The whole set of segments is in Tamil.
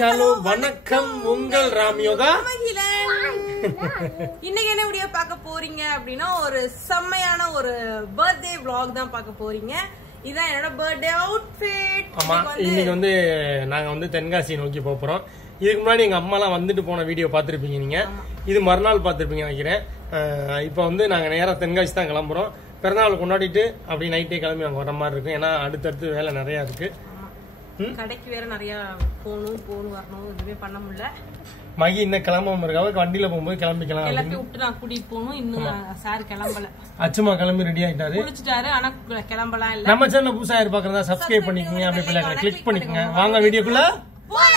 ஹலோ வணக்கம் உங்கள் ராம்யோகா. இன்னைக்கு என்ன வீடியோ பார்க்க போறீங்க அப்படின்னா ஒரு செம்மையான ஒரு பர்த்டே vlog தான் பார்க்க போறீங்க. இதான் என்னோட பர்த்டே அவுட்ஃபிட். ஆமா, இன்னைக்கு வந்து நாங்க வந்து தென்காசி நோக்கி போறோம். இதுக்கு முன்னாடி எங்க அம்மா எல்லாம் வந்துட்டு போன வீடியோ பாத்துருப்பீங்க நீங்க. இது மறுநாள் பாத்துருப்பீங்க நினைக்கிறேன். இப்ப வந்து நாங்க நேரா தென்காசி தான் கிளம்புறோம். பிறந்தநாள் கொண்டாடிட்டு அப்படி நைட்டே கிளம்பி அங்க வர மாதிரி இருக்கு. ஏன்னா அடுத்தடுத்து வேலை நிறைய இருக்கு. கடைக்கு வேற நிறைய போகணும் வரணும், எதுவுமே பண்ண முடியல. மகி இன்னும் கிளம்பாம இருக்காங்க. வண்டியில போகும்போது கிளம்பிக்கலாம். கிளப்பி விட்டு நான் கூட்டிட்டு போகணும். இன்னும் சார் கிளம்பல. அச்சுமா கிளம்பி ரெடி ஆயிட்டாரு, குளிச்சுட்டாரு. ஆனா கிளம்பலாம் இல்ல. நம்ம சேனல் புதுசா இருப்பாக்குறதா சப்ஸ்கிரைப் பண்ணிக்கோங்க, அப்படியே பெல் ஐகானை கிளிக் பண்ணிக்கோங்க. வாங்க வீடியோக்குள்ள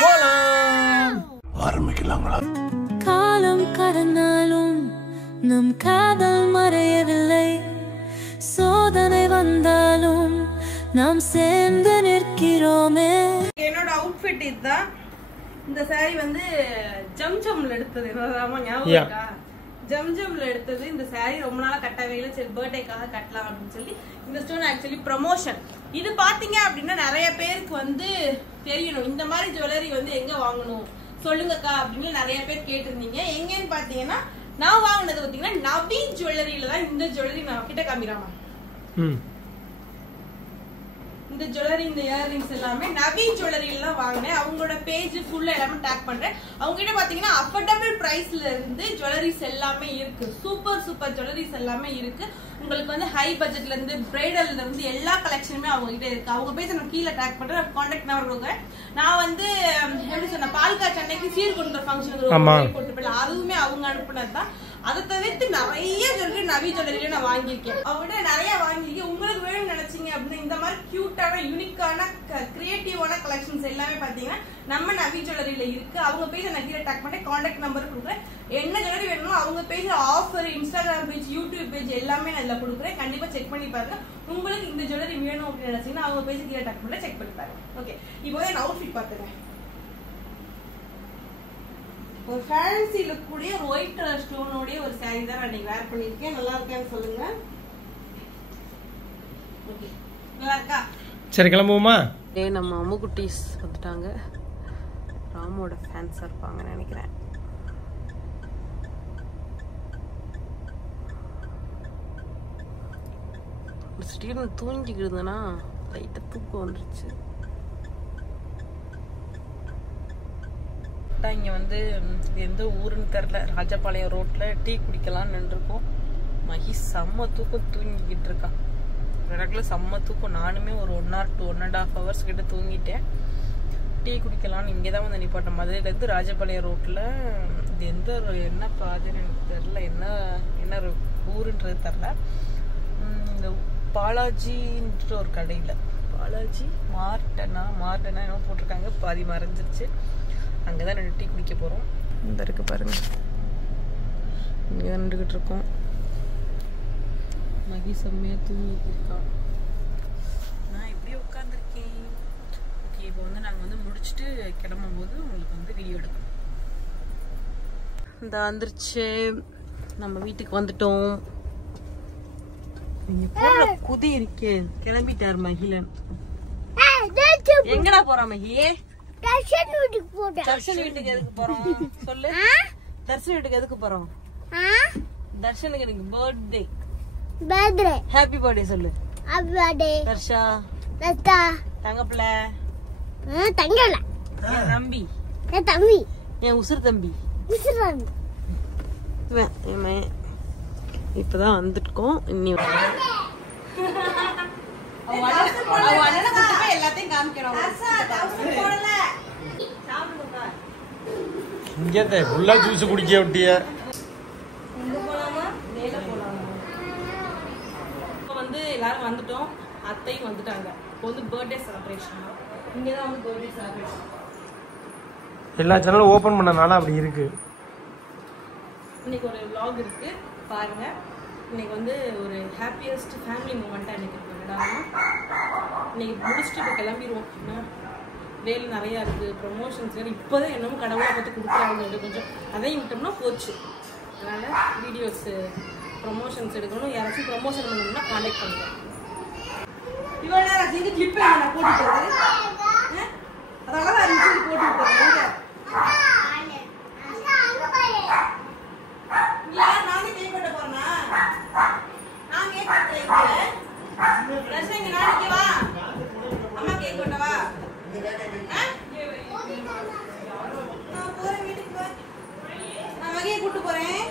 போலாம். ஆரம்பிக்கலாங்களா? காலம் கடந்தாலும் நம் காதல் மறையவில்லை. சோதனை வந்தாலும் நாம் சேர்ந்து நிற்கிறோமே. என்னோட அவுட்ஃபிட் இதுதான். இந்த சாரி வந்து ஜம்ஜம்ல எடுத்தது. ஞாபகம் இருக்கா? ஜம்ஜம்ல எடுத்தது. இந்த சாரி ரொம்ப நாளா கட்டவே இல்லை. சரி பர்த்டேக்காக கட்டலாம் அப்படின்னு சொல்லி இந்த ஸ்டோன் ஆக்சுவலி ப்ரமோஷன். இது பாத்தீங்க அப்படின்னா நிறைய பேருக்கு வந்து தெரியணும் இந்த மாதிரி ஜுவல்லரி வந்து எங்க வாங்கணும் சொல்லுங்கக்கா அப்படின்னு நிறைய பேர் கேட்டிருந்தீங்க. எங்கன்னு பாத்தீங்கன்னா நான் வாங்கினது பாத்தீங்கன்னா நவி ஜுவல்லரியில தான். இந்த ஜுவல்லரி நான் கிட்ட காமிராமா, இந்த ஜுவல்லரி இந்த இயர்ரிங்ஸ் எல்லாமே நவி ஜுவல்லரியில தான் வாங்கினேன். அவங்களோட பேஜ் ஃபுல்லா எல்லாமே டேக் பண்றேன். அவங்க கிட்ட பாத்தீங்கன்னா அஃபோர்டபிள் பிரைஸ்ல இருந்து ஜுவல்லரிஸ் எல்லாமே இருக்கு. சூப்பர் ஜுவல்லரிஸ் எல்லாமே இருக்கு. உங்களுக்கு வந்து ஹை பட்ஜெட்ல இருந்து பிரைடல்ல இருந்து எல்லா கலெக்ஷனுமே அவங்க கிட்ட இருக்கு. அவங்க பேஜ் நான் கீழே டேக் பண்றேன். கான்டாக்ட் நம்பர் கொடுக்குறேன். நான் வந்து எப்படி சொன்ன பால்காட்சி அன்னைக்கு சீர் கொண்ட ஃபங்க்ஷனுக்கு போட்டு போயில அதுவுமே அவங்க அனுப்புனதுதான். அதை தவிர்த்து நிறைய ஜுவல்லரி நவி ஜுவல்லரியில நான் வாங்கியிருக்கேன். அவங்ககிட்ட நிறைய வாங்கியிருக்கேன். உங்களுக்கு வேணும்னு நினைச்சீங்க அப்படின்னா இந்த மாதிரி கியூட்டான யூனிக்கான கிரியேட்டிவான கலெக்ஷன்ஸ் எல்லாமே பாத்தீங்கன்னா நம்ம நவி ஜுவல்லரியில இருக்கு. அவங்க பேஜ் நான் கீழே டேக் பண்ணி கான்டாக்ட் நம்பர் கொடுக்குறேன். என்ன ஜுவல்லரி வேணுமோ அவங்க page offer, Instagram page, YouTube page எல்லாமே நான் இதுல கொடுக்குறேன். கண்டிப்பா செக் பண்ணி பாருங்க. உங்களுக்கு இந்த ஜுவல்லரி வேணும் அப்படின்னு நினைச்சீங்கன்னா அவங்க பேஜ் கீழே டேக் பண்ணி செக் பண்ணி பாருங்க. ஓகே, இப்போ நான் அவுட்ஃபிட் பாத்துறேன். ஒரு ஃபேன்சி லுக் கூடிய ஒரு ஒயிட் கலர் ஸ்டோனோட ஒரு சாரி தான் நான் இன்னைக்கு வேர் பண்ணிருக்கேன். நல்லா இருக்கான்னு சொல்லுங்க. ஓகே, நல்லா இருக்கா? சரி கிளம்புவோமா? நம்ம அம்முக்குட்டீஸ் வந்துட்டாங்க. ராமோட ஃபேன்ஸா இருப்பாங்கன்னு நினைக்கிறேன். திடீர்னு தூங்கிட்டு இருந்தேன்னா லைட்டா தூக்கம் வந்துருச்சு. இங்க வந்து எந்த ஊருன்னு தெரியல. ராஜபாளையம் ரோட்ல டீ குடிக்கலாம்னு நின்றுருக்கோம். மகி செம்ம தூக்கம் தூங்கிக்கிட்டு இருக்கான். எனக்குள்ள செம்ம தூக்கம். நானுமே ஒரு 1 or 1.5 hours கிட்ட தூங்கிட்டேன். டீ குடிக்கலாம்னு இங்கேதான் வந்து நிப்பாட்டேன். மதுரையில இருந்து ராஜபாளையம் ரோட்ல. இது எந்த என்ன பாதைன்னு எனக்கு தெரியல, என்ன ஊருன்றது தெரியல. இந்த பாலாஜின்ற ஒரு கடையில, பாலாஜி மார்டனா என்னவோ போட்டிருக்காங்க. பாதி மறைஞ்சிருச்சு. அங்கதான் ரெண்டு டீ குடிக்க போறோம். இந்த இருக்கு பாருங்க, இங்க நின்றுகிட்டு இருக்கோம். மகி செம்மையா தூங்கிட்டு இருக்கான். நான் இப்படியே உட்காந்துருக்கேன். ஓகே, இப்போ வந்து நாங்கள் வந்து முடிச்சுட்டு கிளம்பும் போது உங்களுக்கு வந்து வீடியோ எடுக்கணும். இந்த வந்துருச்சு, நம்ம வீட்டுக்கு வந்துட்டோம். நீங்க போற குதி இருக்கே. கிளம்பிட்டார் மகிழன். எங்கடா போறா மகி? தர்ஷன் வீட்டுக்கு எதுக்கு போறோம் சொல்லு? தர்ஷன் வீட்டுக்கு எதுக்கு போறோம்? தர்ஷனுக்கு எனக்கு பர்த்டே. ஹாப்பி பர்த்டே சொல்லு. Happy birthday Darsha. தத்தா தங்கப்ல தங்கல தம்பி. என் தம்பி, என் உசுர் தம்பி. இப்பதான் வந்துட்டோம். இன்னி எல்லாத்தையும் காமிக்கிறோம். இங்கே ஃபுல்லா ஜூஸ் குடிக்க விட்டிய. வந்து எல்லாரும் வந்துட்டோம். அத்தையும் வந்துட்டாங்க. இப்போ வந்து பர்த்டே செலிப்ரேஷன். இங்கதான் வந்து பர்த்டே செலிப்ரேஷன். எல்லா சேனலும் ஓபன் பண்ணனால அப்படி இருக்கு. இன்னைக்கு ஒரு vlog இருக்கு பாருங்க. இன்னைக்கு வந்து ஒரு ஹாப்பியஸ்ட் ஃபேமிலி மூமெண்டா இன்னைக்கு இருக்கு. இன்னைக்கு முடிச்சுட்டு இப்போ கிளம்பிடுவோம். வேலை நிறையா இருக்குது, ப்ரொமோஷன்ஸ் வேறு. இப்போதான் என்னமோ கடவுளை பார்த்து கொடுக்குறாங்க கொஞ்சம். அதையும் விட்டோம்னா போச்சு. அதனால் வீடியோஸு ப்ரொமோஷன்ஸ் எடுக்கணும். யாராச்சும் ப்ரொமோஷன் பண்ணணும்னா கான்டாக்ட் பண்ணுவேன். இவ்வளோ நேரம் கிளிப் நான் போட்டுட்டது அதனால தான் போட்டு விட்டேன். கூட்டு போறேன்.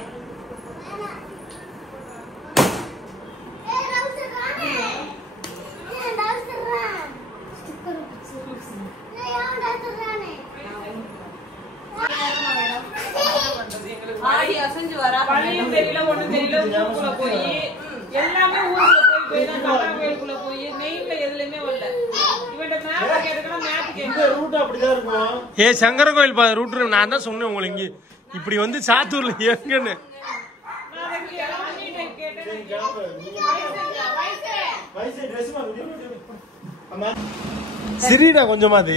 ஆடி அசஞ்சு வரா. பள்ளியும் தெரியல ஒண்ணும் தெரியல. ஊருக்குள்ள போய் எல்லாமே ஊருக்குள்ள போய் தான் கல்லா கோயிலுக்குள்ள போய் மெயின்ல எதுலயுமே வரல. இவன்ட மேப் கேட்டா மேப் கேட்க ரூட் அப்படிதான் இருக்கும். ஏ சங்கர கோயில் ரூட் நான் தான் சொன்னேன் உங்களுக்கு இப்படி வந்து சாத்தூர்ல எங்கன்னு. சிரிடா கொஞ்சமாது.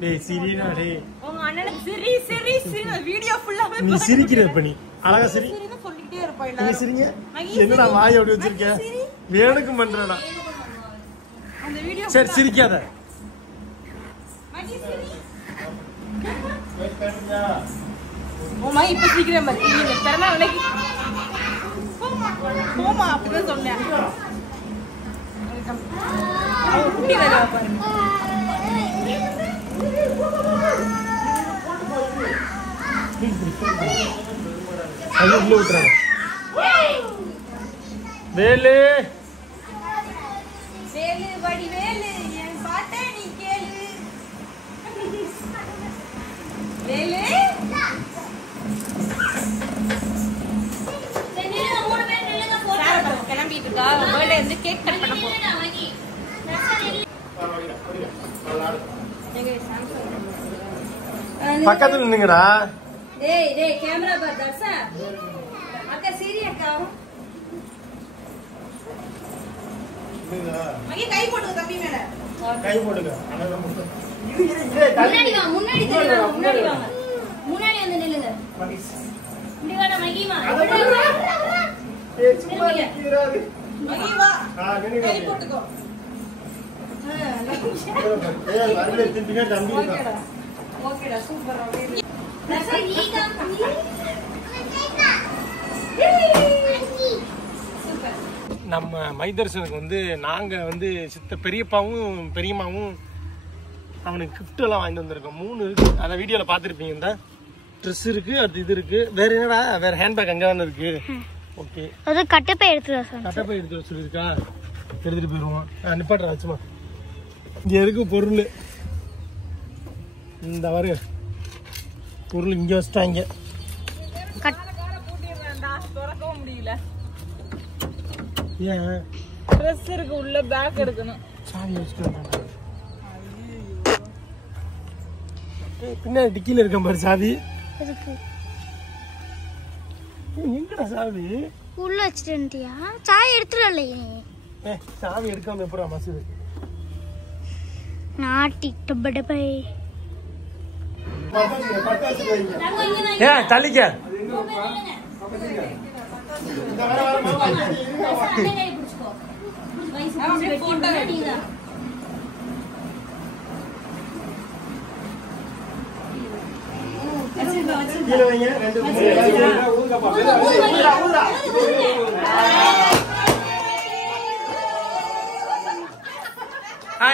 டேய் சிரிடா டேய். உங்க அண்ணனுக்கு சிரி சிரி சிரி வீடியோ ஃபுல்லாவே நீ சிரிக்கிற பண்ணி அழகா சிரி. சிரின்னு சொல்லிட்டே இருப்பா நீ எல்லாரும். சிரிங்க. என்னடா வாய் அப்படி வச்சிருக்க? வேணுக்கு பண்றடா. அந்த வீடியோ சரி சிரிக்காத. மகி சிரி. ஓமா இப்ப சிரிக்கிறேன் பாரு. நீங்க தரமா விலகி. போமா அப்படியே சொன்னேன். அவ குட்டி வேற பாரு. அது உள்ள விட்டுறாங்க. வேலு வேலு வடி வேலு என் பாட்டை நீ கேளு. வேலு கிளம்பிட்டு இருக்கா. பர்த்டே வந்து கேக் கட் பண்ண போறோம். பக்கத்துல நின்னுங்கடா. டேய் டேய் கேமரா பார் தர்சா. அக்கா சீரி அக்கா. மகி கை போடுங்க தம்பி மேல. கை போடுங்க. முன்னாடி வா முன்னாடி தெரியுமா முன்னாடி வாங்க. முன்னாடி வந்து நில்லுங்க. இப்படி வாடா மகிமா. ஏய் சும்மா நிக்கிறாரு. மகி வா. நின்னுங்க. கை போட்டுக்கோ. ஏய் வரல திம்பிங்க தம்பி இருக்கா. ஓகேடா சூப்பர். தர்சா ஈகா. நம்ம மைதர்சனுக்கு வந்து நாங்க வந்து சித்த பெரியப்பாவும் பெரியம்மாவும் அவனுக்கு கிஃப்ட் எல்லாம் வாங்கிட்டு வந்திருக்கோம். 3 இருக்கு. அதை வீடியோல பாத்துருப்பீங்க. இந்த ட்ரெஸ் இருக்கு, அது இது இருக்கு. வேற என்னடா வேற ஹேண்ட்பேக் அங்க தானே இருக்கு. ஓகே அது கட்டப்பை எடுத்துட்டு கட்டப்பை எடுத்து வச்சிருக்கா. எடுத்துட்டு போயிருவோம். நிப்பாட்டுறா சும்மா. இங்க இருக்கு பொருள். இந்த வர பொருள் இங்க வச்சிட்டாங்க. திறக்கவும் முடியல. ஏன் ட்ரெஸ் இருக்கு உள்ள பேக் எடுக்கணும். சாவி வச்சுட்டு பின்னாடி டிக்கில இருக்க பாரு சாவி. எங்கடா சாவி? உள்ள வச்சுட்டியா? சாய் எடுத்துடலையே. சாவி எடுக்காம எப்படா மசூது? நாட்டி டபடபை. ஏன் தள்ளிக்க. கீழே வைங்க.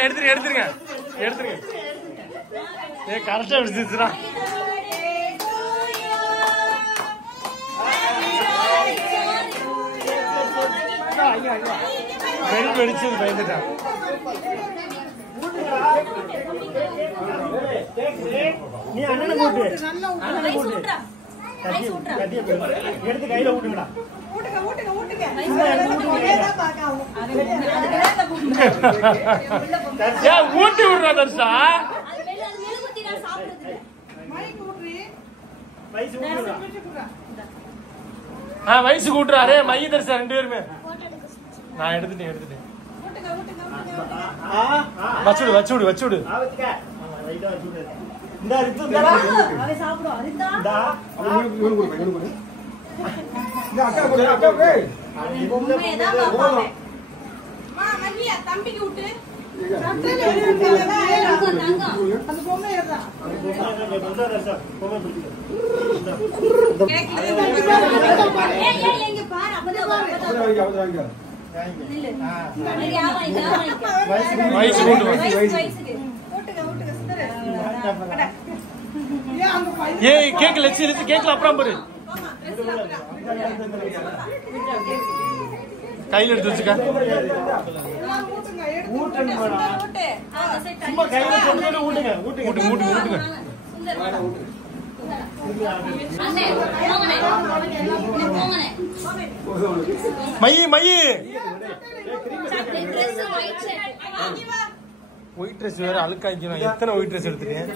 2 எடுத்துருங்க. ஏ கரெக்டா விடுச்சுடா. வெடிச்சது பயந்துட்டான். நீ அண்ணனை போட்டு எடுத்து கையில ஊட்டுங்கடா. ஊட்டி விடுறா தர்ஷா. வயசு கூட்டுறாரு மைய தர்ஷா 2 பேருமே. நான் எடுத்துட்டேன். வச்சுடு. தம்பிக்கு விட்டு வயசு ஏய் கேக் லெச்சு கேக்ல அப்புறம் பாரு கையில எடுத்து வச்சுக்க சும்மா கையில போட்டு ஊட்டுங்க ஊட்டுங்க மையி ஒயிட் ட்ரெஸ் வேற அழுக்காய்க்கணும் எத்தனை ஒயிட் ட்ரெஸ் எடுத்துட்டேன்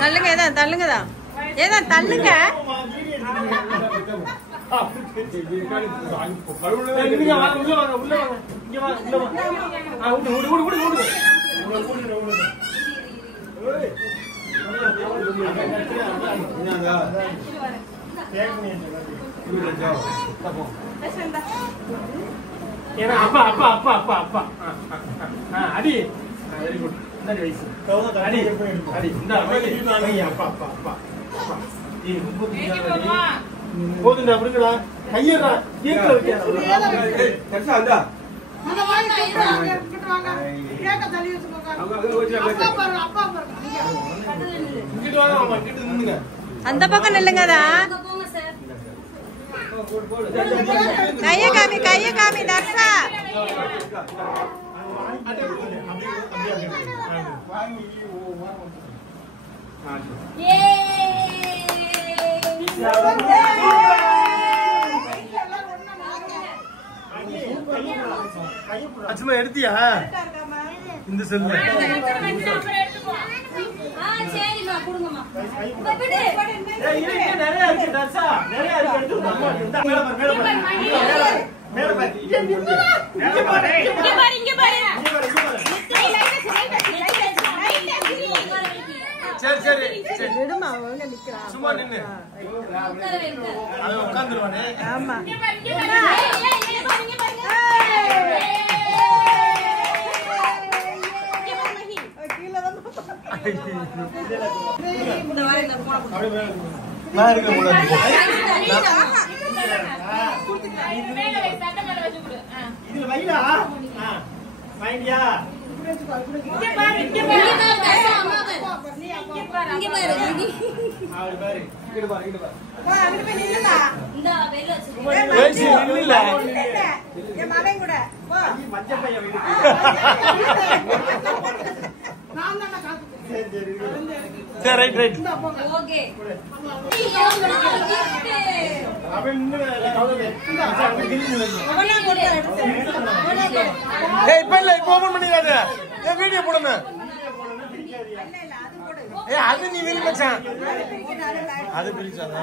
தள்ளுங்க ஏதான் தள்ளுங்கதான் ஏதான் தள்ளுங்க அப்பா அப்பா அப்பா அப்பா அப்பா அடி வெரி குட் அடி அடி இந்த அப்பா அப்பா அப்பா போதுண்டா அப்படிங்களா கையடா கேக்கல வைக்க அந்த பக்கம் நில்லுங்கதா கைய காமி தர்ஷா அச்சுமா எடுத்தியா இந்த செல்ல நிறைய இருக்கு தர்ஷா நிறைய இருக்கு சரி சரி சும்மா நின்னு அது உட்காந்துருவானே ஆமா நான் இருக்க கூடாது இதுல வைடா வைண்டியா சரி ரைட் ரைட் ஓகே இப்ப இல்ல இப்ப ஓபன் பண்ணிடாத வீடியோ போடுங்க அது நீ வெளி மச்சான் அது பிரிச்சாதா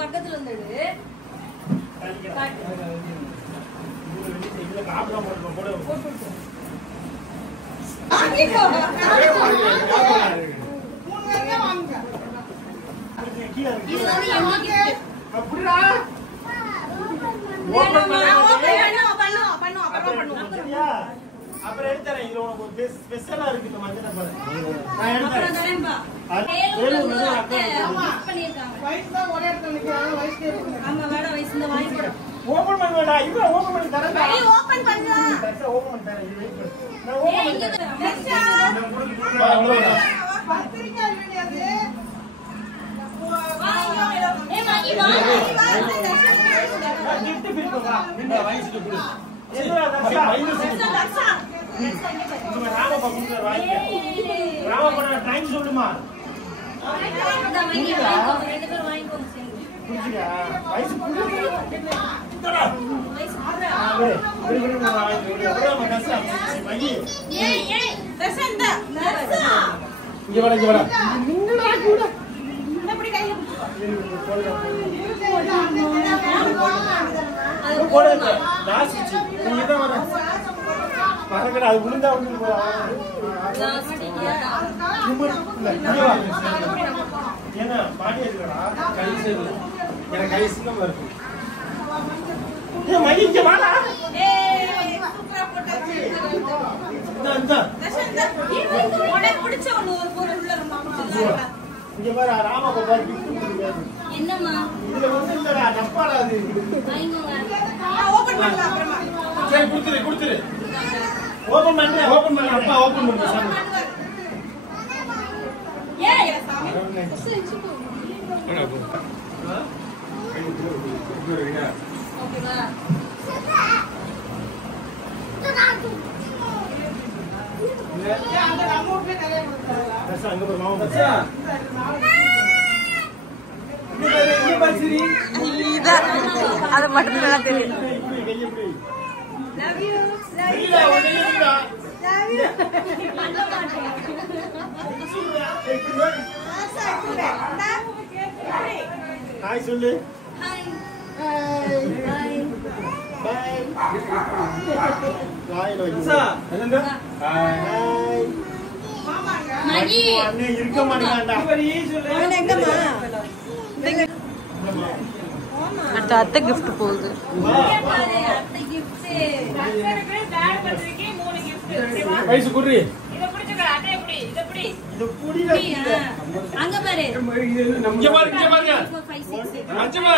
பக்கத்துல வந்துடு அப்புறம் எடுத்துறேன் இதுல உனக்கு ஒரு ஸ்பெஷலா இருக்கு இந்த மஞ்சள் பாரு நான் அப்புறம் எடுத்துறேன் தரேன்பா வயசு தான் ஒரே இடத்துல நிக்கிறாங்க வயசு இருக்கு ஆமா வேட வயசு இந்த வாங்கி போடு ஓபன் பண்ணுடா இவ ஓபன் பண்ணி தரேன்டா நீ ஓபன் பண்ணலாம் ஓபன் பண்ணி தரேன் இது வெயிட் பண்ணு நான் ஓபன் பண்ணி பத்திரிக்கை இல்லையாது ஏய் மாகி வா கிஃப்ட் பிரிப்பா இந்த வயசுக்கு கொடு எதுடா தர்ஷா தர்ஷா நம்ம ராமப்பா குடுற வாங்க ராமப்பா டைம் சொல்லுமா இந்த வாங்கி வாங்கோ ரெண்டு பேரும் வாங்கிக்கோங்க சேர்ந்து புரிஞ்சுடா வயசு புடுடா வயசு புடுடா ஏய் தர்ஷா இந்த தர்ஷா இங்க வாடா நின்னுடா கூட அது விழுந்தா வந்து ஏன்னா பாடி இருக்கா கை எனக்கு கை சின்னமா இருக்கு மகிழ்ச்சி வாடா இங்க பாரு ராமா பாரு என்னம்மா இதுல ஒண்ணு இல்லடா டப்பாடா அது ஓபன் பண்ணலாம் அப்புறமா சரி குடுத்துரு ஓபன் பண்ணு அப்பா ஓபன் பண்ணு சாமி ஏய் சாமி ஓகேவா அந்த அமௌண்ட்ல நிறைய கொடுத்தாங்க அங்க பாரு மாமா அது மட்டும் நல்லா தெரியும். லவ் யூ ஹாய் சொல்லு ஹாய் பை ஹாய் லோஜா என்னங்க ஹாய் மகி அண்ணே இருக்க மாட்டேங்கடா அவன் எங்கம்மா அடுத்த அத்தை gift போகுது. அத்தை gift பைசு குடுறி இது புடிடா அங்க பாரு இங்க பாருங்க 5 6 அச்சமா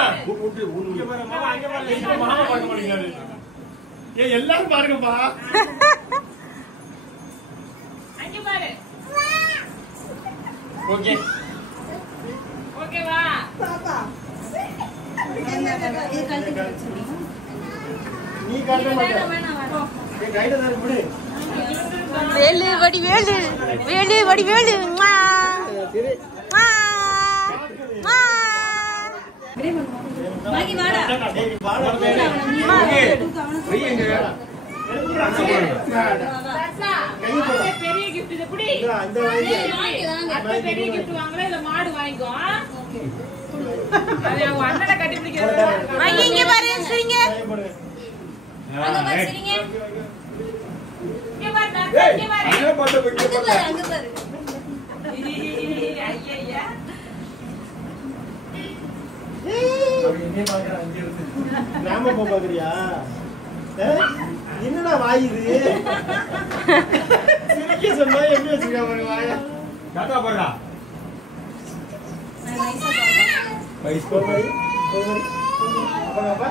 இங்க பாரு மாமா அங்க பாருங்க மாமா பார்க்க மாட்டீங்க ஏய் எல்லாரும் பாருங்கப்பா அங்க பாரு. ஓகே ஓகேவா? பாப்பா இது கழுத்துக்கு வச்சிருக்கீங்க நீ காட்ட மாட்டே வேணாம் வேணாம் ஏய் கையில தான் புடி வேலு வடி வேலு வேலு வடி வேலு மகி வாடா டேய் வாடா வைங்க பெரிய gift இது புடி. அந்த வாங்கி அத்தை பெரிய gift வாங்கல இல்ல மாடு வாங்கிக்கோ. அது அவங்க அண்ணனை கட்டி பிடிக்கிறது. வாங்கி இங்க பாரு சரிங்க. அங்க பாரு சரிங்க இங்க பாரு இங்க பாரு. அங்க பாரு அங்க பாரு ஐயா நாம பாக்குறியா என்னடா வாய் இது சிரிக்க சொன்னா எப்படி வச்சிருக்கா பாரு வாய டாடா போடுடா வைஸ் போய் அப்பா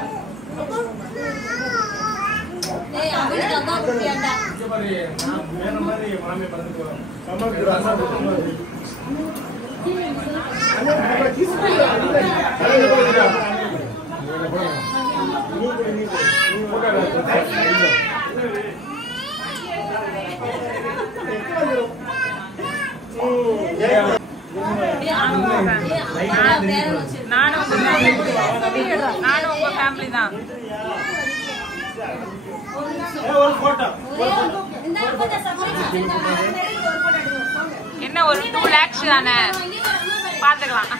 ஏய் அவனுக்கு அம்மா குட்டியாண்டா இங்க பாரு நான் வேற மாதிரி மாமே பறந்து போறேன் சமக்கு அண்ணா போடுங்க அண்ணா பாப்பா கிஸ் பண்ணு அண்ணா போடுடா நீ போடா நானும் உங்க ஃபேமிலி தான். ஒரு போட்டோ இந்த போட்டோ சப்ஸ்கிரைப் இந்த ஒரு போட்டோ எடுங்க என்ன ஒரு 2 lakhs தானே பாத்துக்கலாம்.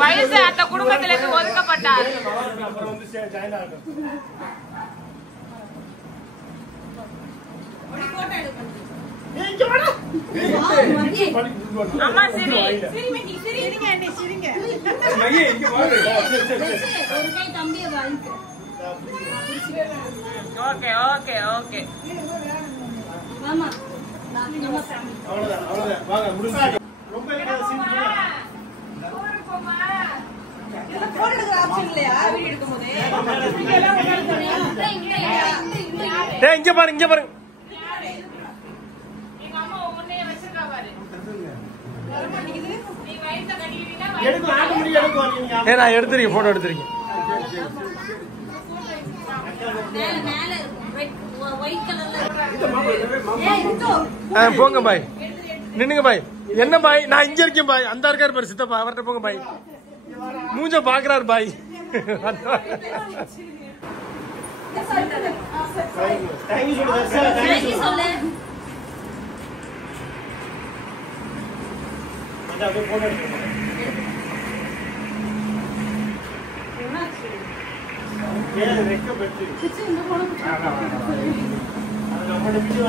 வயசு அந்த குடும்பத்துல இருந்து ஒதுக்கப்பட்டார். அம்மா சரி ஒரு கை தம்பியை வாங்கிக்க ஓகே ஓகே ஓகே ஆமா போன் எடுக்கிற ஆப்ஷன் இல்லையா வீடியோ எடுக்கும்போது இங்க பாருங்க இங்க பாருங்க எங்க அம்மா ஒண்ணே வச்சிருக்கா பாரு. நீ வயசை கட்டிக்கிட்டீங்கன்னா எடுக்கும் ஆட்ட முடியும் எடுக்கும் நான் எடுத்துறீங்க போட்டோ எடுத்துறீங்க மேல இருக்கும் ஒயிட் கலர்ல போங்க பாய் நின்னுங்க பாய் என்ன பாய் நான் இங்க இருக்கேன் பாய் அந்த இருக்காரு பாரு சித்தப்பா அவர்கிட்ட போங்க பாய் மூஞ்ச பாக்குறாரு பாய் சொல்லு அப்படியே போட்டோ எடுத்துக்கோங்க. ஏன் வெக்கப்பட்டு அது நம்மளோட வீடியோ.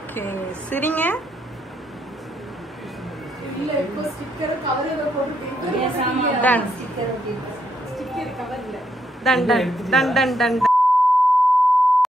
ஓகே சரிங்க. இல்ல இப்போ ஸ்டிக்கர் கவர் ஏதோ போட்டு done done done done done